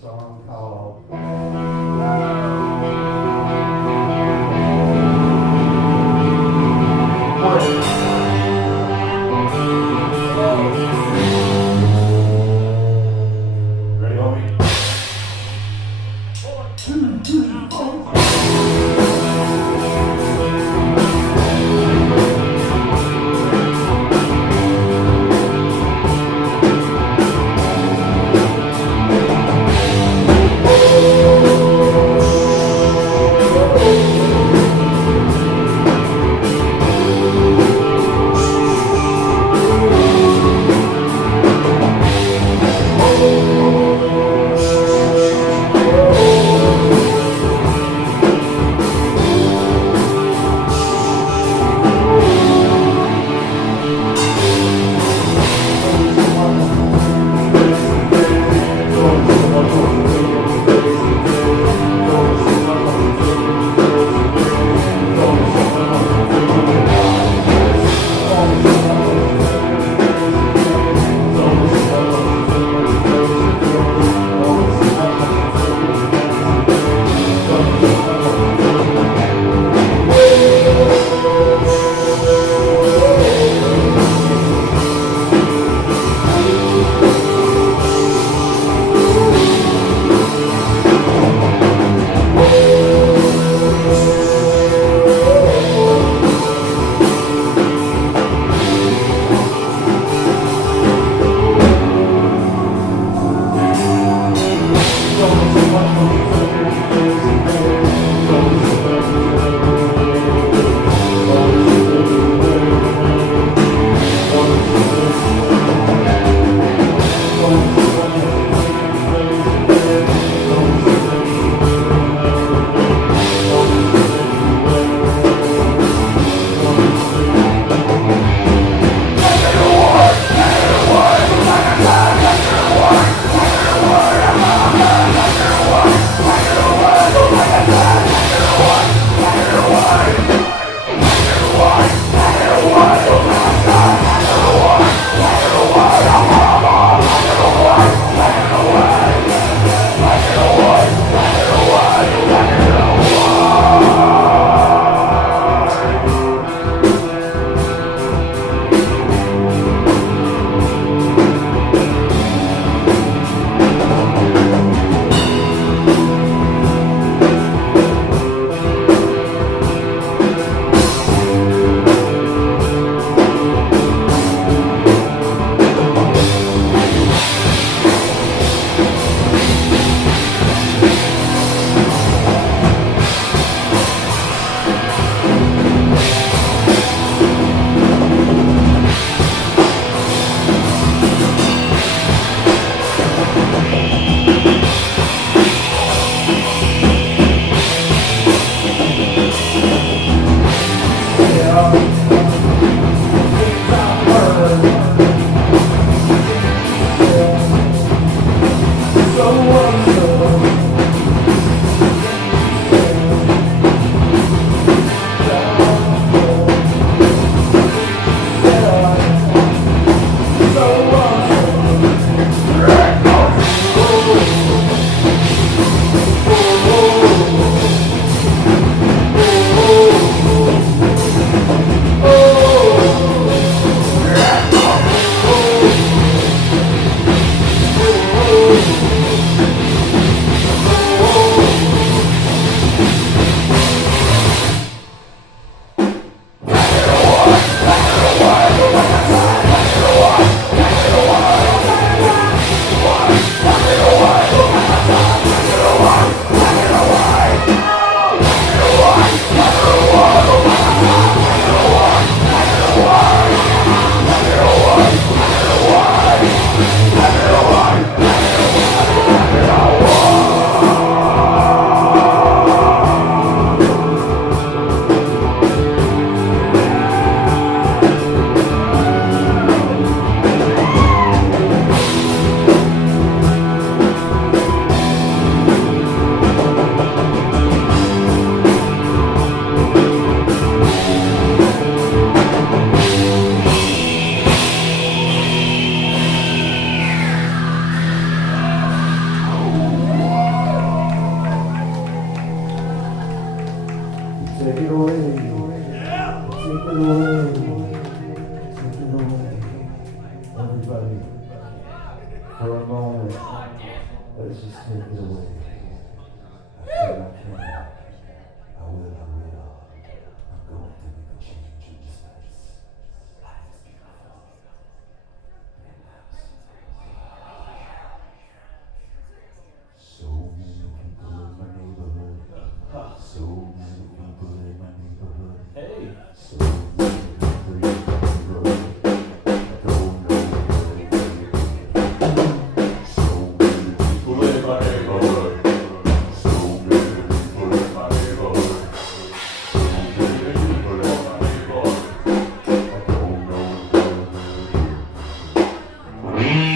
song called Ready, homie? 1, 2, 3, 4. Oh, moment. Let's just take it away. I can. I will. I'm going to make a change in this place. Life is beautiful. So many people in my neighborhood. So many people in my neighborhood. Hey. So many people in my neighborhood. I don't know where they are. So many people in my neighborhood. So many people in my neighborhood. So many people in my neighborhood. I don't know where they are.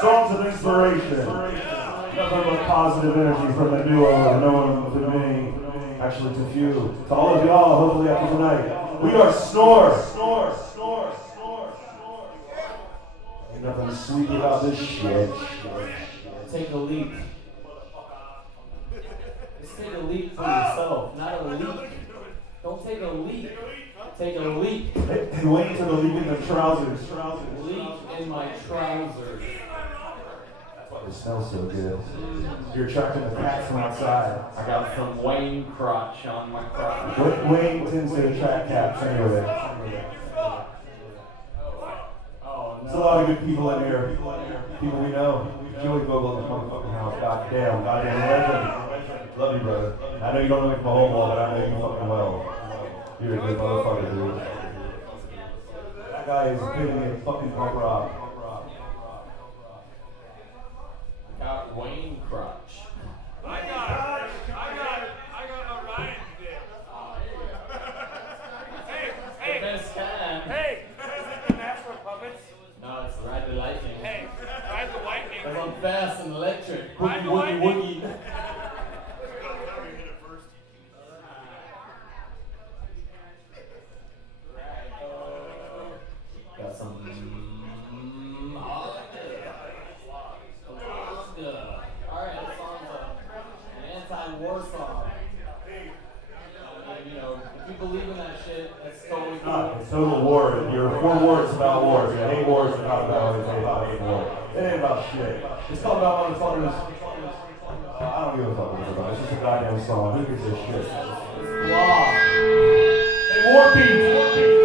Songs of inspiration. Nothing but positive energy from the duo, known to me, actually to few. To all of y'all, hopefully after tonight. We are Snore. Ain't nothing sweet about this shit. Take a leap. Just take a leap for yourself, not a leak. Don't take a leap. Take a leap. Hey, wait to the leap in the trousers. Leak in my trousers. It smells so good. You're attracting the cats from outside. I got some Wayne crotch on my crotch. Wayne tends to attract cats anyway. There's a lot of good people in here. People we know. Joey Vogel in the motherfucking house. Goddamn legend. Love you, brother. I know you don't know me from a whole wall, but I know you fucking well. You're a good motherfucker, dude. That guy is giving me a fucking punk rock. I got Wayne Crutch. I got Orion there. Hey, Best can. hey, is it the Master of Puppets? No, it's Ride the Lightning. Hey, Ride the Lightning. Because I'm fast and electric. Ride Boogie, the woogie, lightning. woogie. Got some. Alright, this song's an anti-war song. And, you know, if you believe in that shit, that's totally cool. It's total war. You're for war, it's about war. Yeah, hate war is not about it. It's about hate war. It ain't about shit. It's talking about motherfuckers. I don't give a fuck what it's about. It's just a goddamn song. Who gives a shit? It's blah. Hey, War Beat!